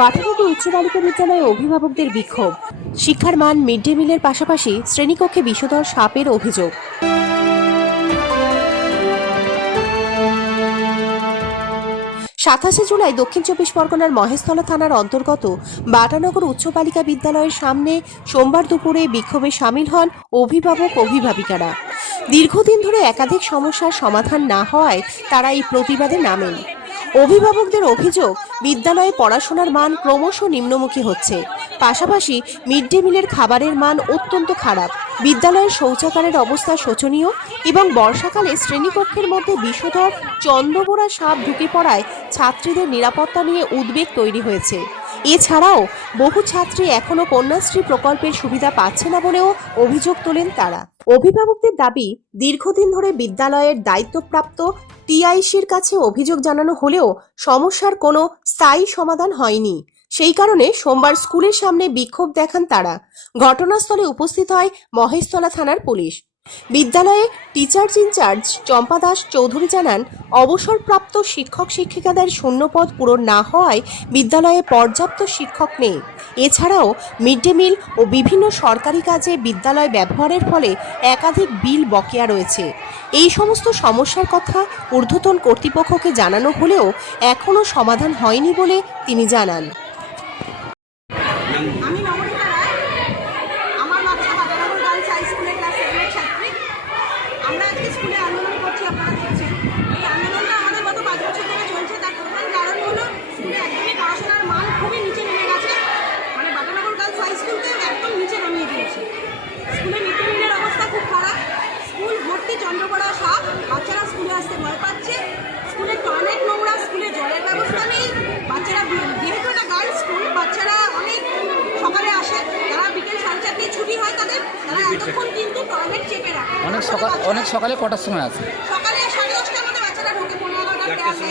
বাটানগর উচ্চ বালিকা বিদ্যালয়ে অভিভাবকদের বিক্ষোভ। শিক্ষার মান মিড ডে মিলের পাশাপাশি শ্রেণীকক্ষে বিষধর সাপের অভিযোগ। 27 জুলাই দক্ষিণ চব্বিশ পরগনার মহেশতলা থানার অন্তর্গত বাটানগর উচ্চ বালিকা বিদ্যালয়ের সামনে সোমবার দুপুরে বিক্ষোভে সামিল হন অভিভাবক অভিভাবিকারা। দীর্ঘদিন ধরে একাধিক সমস্যার সমাধান না হওয়ায় তারা এই প্রতিবাদে নামেন। অভিভাবকদের অভিযোগ, বিদ্যালয়ে পড়াশোনার মান ক্রমশ নিম্নমুখী হচ্ছে, পাশাপাশি মিড ডে মিলের খাবারের মান অত্যন্ত খারাপ, বিদ্যালয়ের শৌচাগারের অবস্থা শোচনীয় এবং বর্ষাকালে শ্রেণীকক্ষের মধ্যে বিষধর চন্দ্রবোরা সাপ ঢুকে পড়ায় ছাত্রীদের নিরাপত্তা নিয়ে উদ্বেগ তৈরি হয়েছে। এছাড়াও বহু ছাত্রী এখনো কন্যাশ্রী প্রকল্পের সুবিধা পাচ্ছে না বলেও অভিযোগ তোলেন তারা। অভিভাবকদের দাবি, দীর্ঘদিন ধরে বিদ্যালয়ের দায়িত্বপ্রাপ্ত টিআইসির কাছে অভিযোগ জানানো হলেও সমস্যার কোনো স্থায়ী সমাধান হয়নি। সেই কারণে সোমবার স্কুলের সামনে বিক্ষোভ দেখান তারা। ঘটনাস্থলে উপস্থিত হয় মহেশতলা থানার পুলিশ। বিদ্যালয়ে টিচার্স ইনচার্জ চম্পা দাস চৌধুরী জানান, অবসরপ্রাপ্ত শিক্ষক শিক্ষিকাদের শূন্যপদ পূরণ না হওয়ায় বিদ্যালয়ে পর্যাপ্ত শিক্ষক নেই। এছাড়াও মিড ডে মিল ও বিভিন্ন সরকারি কাজে বিদ্যালয় ব্যবহারের ফলে একাধিক বিল বকেয়া রয়েছে। এই সমস্ত সমস্যার কথা ঊর্ধ্বতন কর্তৃপক্ষকে জানানো হলেও এখনও সমাধান হয়নি বলে তিনি জানান। আমি নবনীতা রায়, আমার বাচ্চা বাটানগর গার্লস হাই স্কুলের ক্লাস 7 ছাত্রী। আমরা আজকে স্কুলে আন্দোলন করছি, আপনারা দেখছেন। এই আন্দোলনটা আমাদের গত 5 বছর ধরে চলছে। তার প্রধান কারণ হলো স্কুলে একদমই পড়াশোনার মান খুবই নিচে নেমে গেছে। মানে বাটানগর গার্লস হাই স্কুলকে একদম নিচে নামিয়ে দিয়েছে। স্কুলে মিড ডে মিলের অবস্থা খুব খারাপ। স্কুল ভর্তি চন্দ্রকোড়া সাপ, বাচ্চারা স্কুলে আসতে ভয় পাচ্ছে। স্কুলে টয়লেট নোংরা, স্কুলে জলের ব্যবস্থা নেই। বাচ্চারা, যেহেতু এটা গার্লস স্কুল, বাচ্চারা অনেক সকালে আসে, তারা বিকেল 4:30 ছুটি হয় তাদের, তারা এতক্ষণ কিন্তু টয়লেট চেপে রাখে। অনেক সকালে কটার সময় আছে? সকালে 10:30টার মধ্যে বাচ্চারা ঢোকে, 15-11টার ক্লাসে।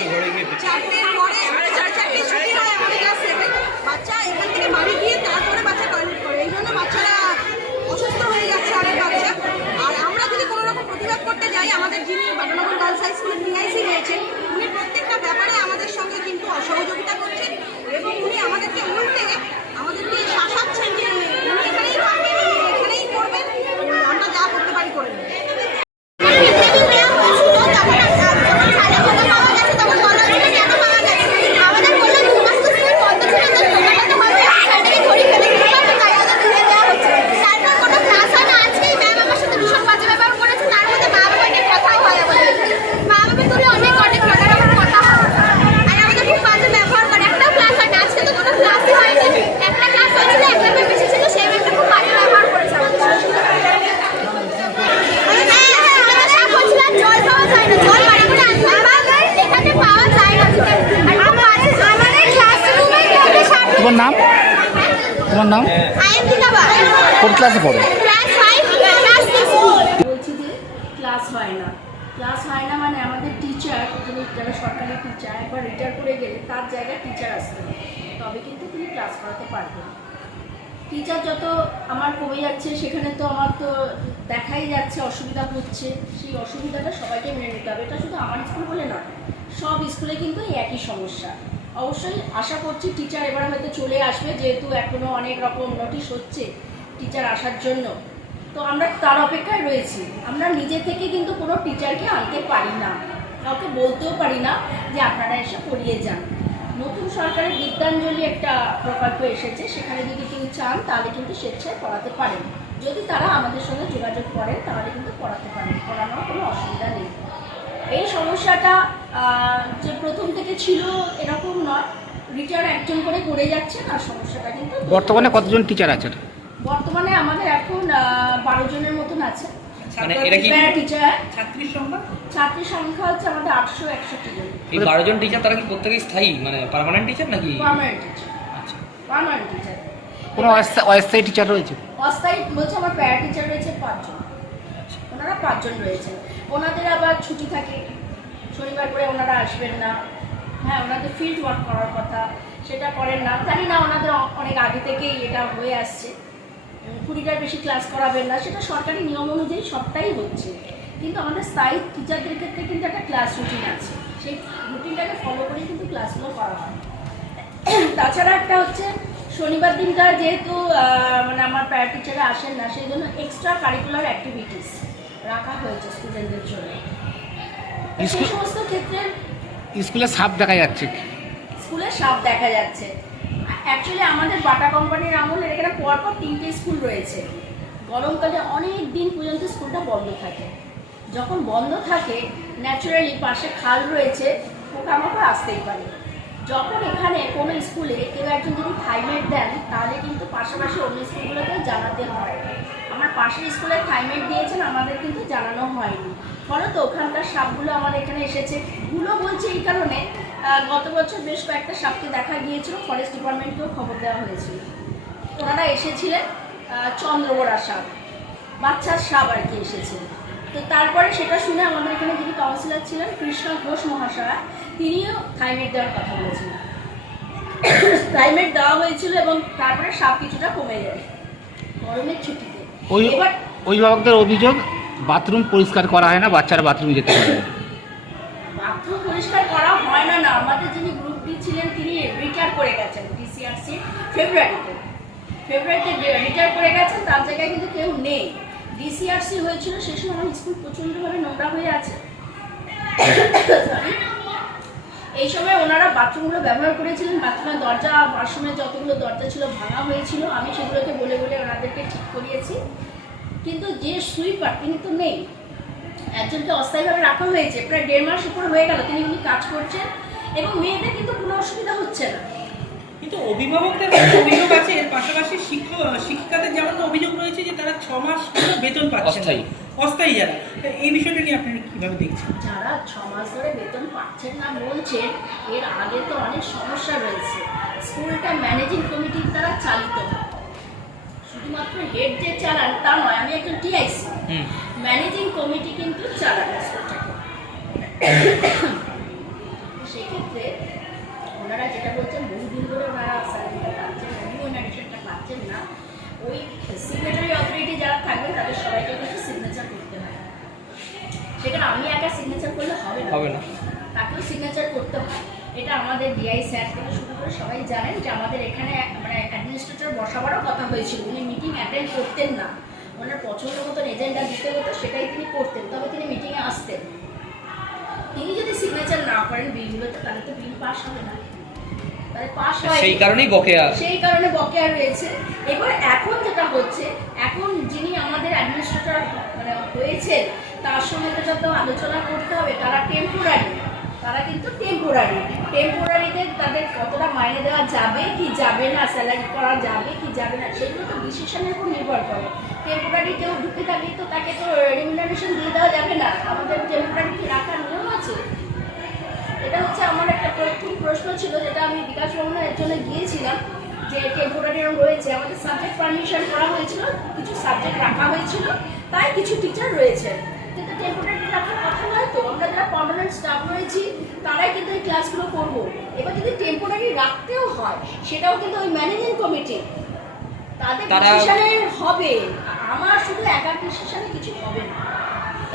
4টের পরে 4:30 ছুটি হয় আমাদের ক্লাস 7। বাচ্চা এখান থেকে বাড়ি গিয়ে তারপরে বাচ্চা টয়লেট করে, এই জন্য বাচ্চারা অসুস্থ হয়ে যাচ্ছে অনেক বাচ্চা। আর আমরা যদি কোনো রকম প্রতিবাদ করতে যাই, আমাদের যিনি বাটানগর গার্লস হাই স্কুলের টিআইসি রয়েছেন, উনি প্রত্যেকটা ব্যাপারে আমাদের সঙ্গে কিন্তু অসহযোগিতা করছেন এবং উনি আমাদেরকে উল্টে আমাদেরকে শাসাচ্ছেন যে উনি এখানেই থাকবেন, এখানেই করবেন, আমরা যা করতে পারি করে নেব। তোমার নাম? কোন ক্লাসে পড়ো? বলছি যে ক্লাস হয় না মানে আমাদের টিচার, যারা সরকারি টিচার একবার রিটায়ার করে গেলে তার জায়গায় টিচার আসতে হবে, তবে কিন্তু তিনি ক্লাস করাতে পারবেন। টিচার যত আমার কমে যাচ্ছে, সেখানে তো আমার তো দেখাই যাচ্ছে অসুবিধা হচ্ছে। সেই অসুবিধাটা সবাইকে মেনে নিতে হবে। এটা শুধু আমার স্কুল বলে নয়, সব স্কুলে কিন্তু এই একই সমস্যা। অবশ্যই আশা করছি টিচার এবার হয়তো চলে আসবে, যেহেতু এখনও অনেক রকম নোটিশ হচ্ছে টিচার আসার জন্য। তো আমরা তার অপেক্ষায় রয়েছি। আমরা নিজে থেকে কিন্তু কোনো টিচারকে আনতে পারি না, কাউকে বলতেও পারি না যে আপনারা এসে পড়িয়ে যান। নতুন সরকারের বিদ্যাঞ্জলি একটা প্রকল্প এসেছে, সেখানে যদি কেউ চান তাহলে কিন্তু স্বেচ্ছায় পড়াতে পারেন। যদি তারা আমাদের সঙ্গে যোগাযোগ করেন তাহলে কিন্তু পড়াতে পারেন, পড়ানোর কোনো অসুবিধা নেই। এই সমস্যাটা যে প্রথম থেকে ছিল এরকম নয়, রিটায়ার একজন করে যাচ্ছে, আর সমস্যাটা কিন্তু বর্তমানে কতজন টিচার আছেন? বর্তমানে আমাদের এখন 12 জনের মতন আছে। মানে এরা কি টিচার? ছাত্রীর সংখ্যা হচ্ছে আমাদের 861 জন। এই 12 জন টিচার তারা কি প্রত্যেকেই স্থায়ী, মানে পার্মানেন্ট টিচার নাকি? Permanent teacher. আচ্ছা, পার্মানেন্ট টিচার। কোনো অস্থায়ী টিচার রয়েছে? অস্থায়ী বলছে আমার প্যারা টিচার রয়েছে 5 জন। ওনারা 5 জন রয়েছেন। ওনাদের আবার ছুটি থাকে, শনিবার করে ওনারা আসবেন না। হ্যাঁ, ওনাদের ফিল্ড ওয়ার্ক করার কথা, সেটা করেন না। জানি না ওনাদের অনেক আগে থেকেই এটা হয়ে আসছে, 20টার বেশি ক্লাস করাবেন না, সেটা সরকারি নিয়ম অনুযায়ী সবটাই হচ্ছে। কিন্তু আমাদের স্থায়ী টিচারদের ক্ষেত্রে কিন্তু একটা ক্লাস রুটিন আছে, সেই রুটিনটাকে ফলো করেই কিন্তু ক্লাসগুলো করা হয়। তাছাড়া একটা হচ্ছে শনিবার দিনটা যেহেতু মানে আমার প্রায় টিচাররা আসেন না, সেই জন্য এক্সট্রা কারিকুলার অ্যাক্টিভিটিস রাখা হয়েছে স্টুডেন্টদের জন্য। সেই সমস্ত ক্ষেত্রে স্কুলে সাপ দেখা যাচ্ছে। স্কুলে সাপ দেখা যাচ্ছে। অ্যাকচুয়ালি আমাদের বাটা কোম্পানির আমলের এখানে পরপর 3টে স্কুল রয়েছে। গরমকালে অনেক দিন পর্যন্ত স্কুলটা বন্ধ থাকে। যখন বন্ধ থাকে ন্যাচারালি পাশে খাল রয়েছে, পোকামাকড় আসতেই পারে। যখন এখানে কোনো স্কুলে কেউ একজন যদি থাইমেট দেন, তাহলে কিন্তু পাশাপাশি অন্য স্কুলগুলোকেও জানাতে হয়। আমার পাশের স্কুলে থাইমেট দিয়েছেন, আমাদের কিন্তু জানানো হয়নি। ফলে তো ওখানকার সাপগুলো আমাদের এখানে এসেছে। গুলো বলছে এই কারণে, গত বছর বেশ কয়েকটা সাপকে দেখা গিয়েছিল, ফরেস্ট ডিপার্টমেন্টকেও খবর দেওয়া হয়েছিল। ওনারা এসেছিলেন, চন্দ্রবোড়া সাপ, বাচ্চার সাপ আর কি এসেছিল। তো তারপরে সেটা শুনে আমাদের এখানে যিনি কাউন্সিলর ছিলেন কৃষ্ণ ঘোষ মহাশয়া, তিনিও থাইমেট দেওয়ার কথা বলেছিলেন। থাইমেট দেওয়া হয়েছিল এবং তারপরে সাপ কিছুটা কমে যায় গরমের ছুটিতে। এবার অভিভাবকদের অভিযোগ বাথরুম পরিষ্কার করা হয় না, বাচ্চারা বাথরুমে যেতে পারে না। বাথরুম পরিষ্কার করা হয় না, আমাদের যিনি গ্রুপ ডি ছিলেন তিনি রিটায়ার করে গেছেন ডিসিআরসি ফেব্রুয়ারিতে রিটায়ার করে গেছেন। তার জায়গায় কিন্তু কেউ নেই। ডিসিআরসি হয়েছিল সেই সময় আমার স্কুল প্রচণ্ডভাবে নোংরা হয়ে আছে। এই সময় ওনারা বাথরুমগুলো ব্যবহার করেছিলেন। বাথরুমের দরজা, ওয়াশরুমের যতগুলো দরজা ছিল ভাঙা হয়েছিল, আমি সেগুলোকে বলে বলে ওনাদেরকে ঠিক করিয়েছি। কিন্তু যে সুইপার তিনি তো নেই, একজনকে অস্থায়ীভাবে রাখা হয়েছে, প্রায় 1.5 মাস উপর হয়ে গেল তিনি কাজ করছেন এবং মেয়েদের কিন্তু কোনো অসুবিধা হচ্ছে না। কিন্তু অভিভাবকদের অভিযোগ আছে, এর পাশাপাশি শিক্ষিকাদের যেমন অভিযোগ রয়েছে যে তারা 6 মাস বেতন পাচ্ছে না, অস্থায়ী যারা। এই বিষয়টা নিয়ে আপনি কিভাবে দেখছেন? যারা 6 মাস ধরে বেতন পাচ্ছেন না বলছেন, এর আগে তো অনেক সমস্যা রয়েছে। স্কুলটা ম্যানেজিং কমিটির দ্বারা চালিত হয়, শুধুমাত্র হেড যে চালান তা নয়। আমি একজন টিআইসি, ম্যানেজিং কমিটি কিন্তু চালান স্কুলটাকে। সেক্ষেত্রে ওনারা যেটা বলছেন, বহুদিন ধরে ওনারা স্যালারিটা পাচ্ছেন, রিমিউনারেশনটা পাচ্ছেন না। ওই সিগনেচারি অথরিটি যারা থাকবেন তাদের সবাইকে কিন্তু সিগনেচার করতে হয়। সেখানে আমি একা সিগনেচার করলে হবে না, তাকেও সিগনেচার করতে হয়। এটা আমাদের ডিআই স্যার থেকে শুরু করে সবাই জানেন যে আমাদের এখানে মানে অ্যাডমিনিস্ট্রেটর বসাবারও কথা হয়েছিল। উনি মিটিং অ্যাটেন্ড করতেন না, ওনার পছন্দ মতন এজেন্ডা দিতে হতো, সেটাই তিনি করতেন, তবে তিনি মিটিংয়ে আসতেন। তিনি যদি সিগনেচার না করেন বিলগুলোতে, তাহলে তো বিল পাস হবে না, তাহলে পাস হয় সেই কারণেই বকেয়া, সেই কারণে বকেয়া রয়েছে। এবার এখন যেটা হচ্ছে, এখন যিনি আমাদের অ্যাডমিনিস্ট্রেটর মানে হয়েছে তার সঙ্গে তো আলোচনা করতে হবে। তারা টেম্পোরারি, তারা কিন্তু টেম্পোরারিদের তাদের কতটা মাইনে দেওয়া যাবে কি যাবে না, স্যালারি করা যাবে কি যাবে না, সেগুলো তো ডিসিশনের উপর নির্ভর করে। টেম্পোরারি কেউ ঢুকে থাকলে তো তাকে তো রেমিউনারেশন দিয়ে দেওয়া যাবে না। আমাদের টেম্পোরারি কি রাখার নিয়ম আছে? এটা হচ্ছে আমার একটা প্রথম প্রশ্ন ছিল, যেটা আমি বিকাশ ভবনের জন্য গিয়েছিলাম, যে টেম্পোরারি রয়েছে। আমাদের সাবজেক্ট পারমিশন করা হয়েছিল, কিছু সাবজেক্ট রাখা হয়েছিল, তাই কিছু টিচার রয়েছে, কিন্তু টেম্পোরারি রাখার কথা নয়। তো আমরা যারা পার্মানেন্ট স্টাফ রয়েছি তারাই কিন্তু এই ক্লাসগুলো করবো। এবার যদি টেম্পোরারি রাখতেও হয়, সেটাও কিন্তু ওই ম্যানেজিং কমিটি তাদের ডিসিশনে হবে। আমার শুধু একা ডিসিশনে কিছু হবে না।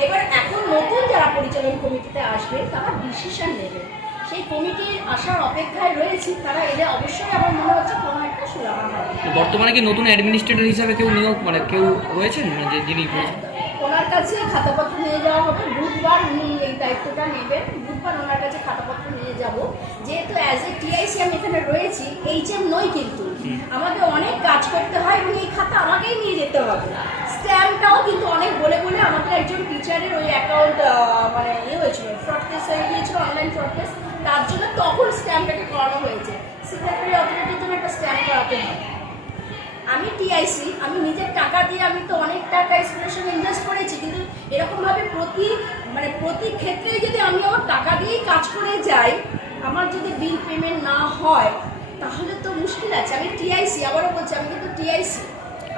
এবার এখন নতুন যারা পরিচালন কমিটিতে আসবে তারা ডিসিশন নেবে, সেই কমিটির আসার অপেক্ষায় রয়েছি। তারা এলে অবশ্যই আমার মনে হচ্ছে কোনো একটা সুরাহা হবে। বর্তমানে কি নতুন অ্যাডমিনিস্ট্রেটর হিসাবে কেউ নিয়োগ মানে কেউ রয়েছেন যে যিনি ওনার কাছে খাতাপত্র নিয়ে যাওয়া হবে। বুধবার উনি এই দায়িত্বটা নেবেন, বুধবার ওনার কাছে খাতাপত্র নিয়ে যাব। যেহেতু অ্যাজ এ টিআইসি আমি এখানে রয়েছি, এইচএম নই, কিন্তু আমাকে অনেক কাজ করতে হয় এবং এই খাতা আমাকেই নিয়ে যেতে হবে। স্ট্যাম্পটাও কিন্তু অনেক বলে বলে আমাদের একজন টিচারের ওই অ্যাকাউন্ট মানে হয়েছিল, ফ্রড কেস হয়ে গিয়েছিল, অনলাইন ফ্রড কেস, তার জন্য তখন স্ট্যাম্পটাকে করানো হয়েছে। সিগনেচারি অথরিটির জন্য একটা স্ট্যাম্প করাতে হয়। আমি টিআইসি, আমি নিজের টাকা দিয়ে আমি তো অনেক টাকা স্কুলের সঙ্গে ইনভেস্ট করেছি, কিন্তু এরকমভাবে প্রতি ক্ষেত্রেই যদি আমি আমার টাকা দিয়েই কাজ করে যাই, আমার যদি বিল পেমেন্ট না হয় তাহলে তো মুশকিল আছে। আমি টিআইসি, আবারও বলছি আমি কিন্তু টিআইসি,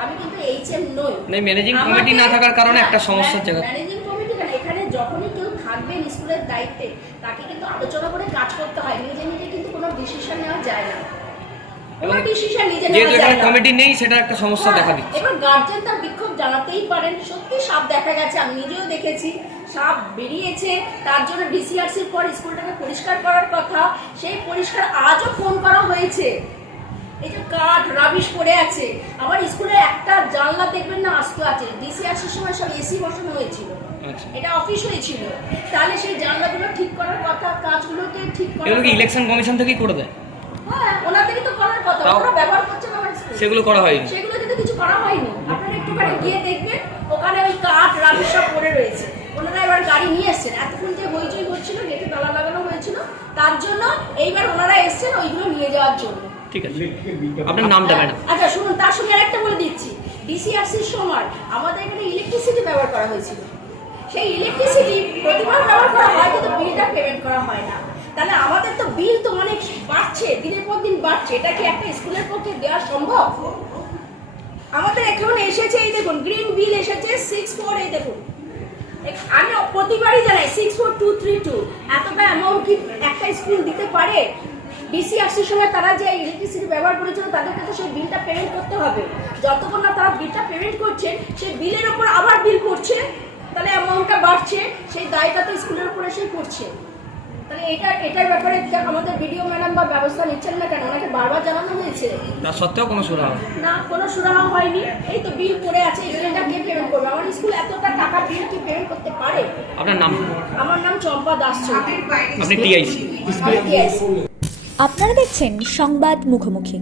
আমি কিন্তু এইচএম নই। ম্যানেজিং কমিটি না থাকার কারণে একটা সমস্যার জায়গা। ম্যানেজিং কমিটি কেন, এখানে যখনই কেউ থাকবেন স্কুলের দায়িত্বে তাকে কিন্তু আলোচনা করে কাজ করতে হয়। নিজে নিজে কিন্তু কোনো ডিসিশন নেওয়া যায় না, কোনো ডিসিশন নিজে নেওয়া যায় না। কমিটি নেই, সেটা একটা সমস্যা দেখা দিচ্ছে। এবার গার্জেন তার বিক্ষোভ জানাতেই পারেন। সত্যি সাপ দেখা গেছে, আমি নিজেও দেখেছি, সাপ বেরিয়েছে, তার জন্য ডিসিআরসির পর স্কুলটাকে পরিষ্কার করার কথা, সেই পরিষ্কার আজও ফোন করা হয়েছে। এই যে কাঠ রাবিশ পড়ে আছে, আমার স্কুলে একটা জানলা দেখবেন না আস্ত আছে, ডিসিআরসির সময় সব এসি বসানো হয়েছিল, আচ্ছা এটা অফিস হয়েছিল, তাহলে সেই জানলাগুলো ঠিক করার কথা, কাজগুলোকে ঠিক করার এগুলো কি কথা। ইলেকশন কমিশন থেকেই করে দেয়? হ্যাঁ, ওনাদেরই তো করার কথা, তাও- ওরা ব্যবহার করছে না আমার স্কুলে। সেগুলো করা হয়নি। সেগুলো কিন্তু কিছু করা হয়নি। আপনারা একটুখানি গিয়ে দেখবেন, ওখানে ওই কাঠ রাবিশ সব পড়ে রয়েছে। ওনারা এবার গাড়ি নিয়ে এসছেন, এতক্ষণ যে হইচই হচ্ছিল, গেটে তালা লাগানো হয়েছিল, তার জন্য এইবার ওনারা এসছেন ওইগুলো নিয়ে যাওয়ার জন্য। ঠিক আছে, আপনার নামটা ম্যাডাম? আচ্ছা শুনুন, তার সঙ্গে আরেকটা বলে দিচ্ছি, ডিসিআরসির সময় আমাদের এখানে ইলেকট্রিসিটি ব্যবহার করা হয়েছিল। সেই ইলেকট্রিসিটি প্রতিবার ব্যবহার করা হয়, কিন্তু বিলটা পেমেন্ট করা হয় না। তাহলে আমাদের তো বিল তো অনেক বাড়ছে, দিনের পর দিন বাড়ছে, এটা কি একটা স্কুলের পক্ষে দেওয়া সম্ভব? আমাদের এখন এসেছে, এই দেখুন গ্রিন বিল এসেছে 64, এই দেখুন আমি প্রতিবারই জানাই 64232, এতটা অ্যামাউন্ট কি একটা স্কুল দিতে পারে? ডিসিআরসির সময় তারা যে ইলেকট্রিসিটি ব্যবহার করেছিল, তাদেরকে তো সেই বিলটা পেমেন্ট করতে হবে। যতক্ষণ না তারা বিলটা পেমেন্ট করছে, সেই বিলের ওপর আবার বিল পড়ছে, তাহলে অ্যামাউন্টটা বাড়ছে, সেই দায়টা তো স্কুলের উপর এসেই পড়ছে। তাহলে এটার ব্যাপারে আমাদের বিডিও ম্যাডাম বা ব্যবস্থা নিচ্ছেন না কেন? ওনাকে বারবার জানানো হয়েছে, তা সত্ত্বেও কোনো সুরাহা হয় না, কোনো সুরাহা হয়নি। এই তো বিল পড়ে আছে, এই বিলটা কে পেমেন্ট করবে? আমার স্কুল এতটা টাকা বিল কি পেমেন্ট করতে পারে? আপনার নাম? আমার নাম চম্পা দাস চৌধুরী। আপনি টিআইসি? আমি TIC আপনারা দেখছেন সংবাদ মুখোমুখি।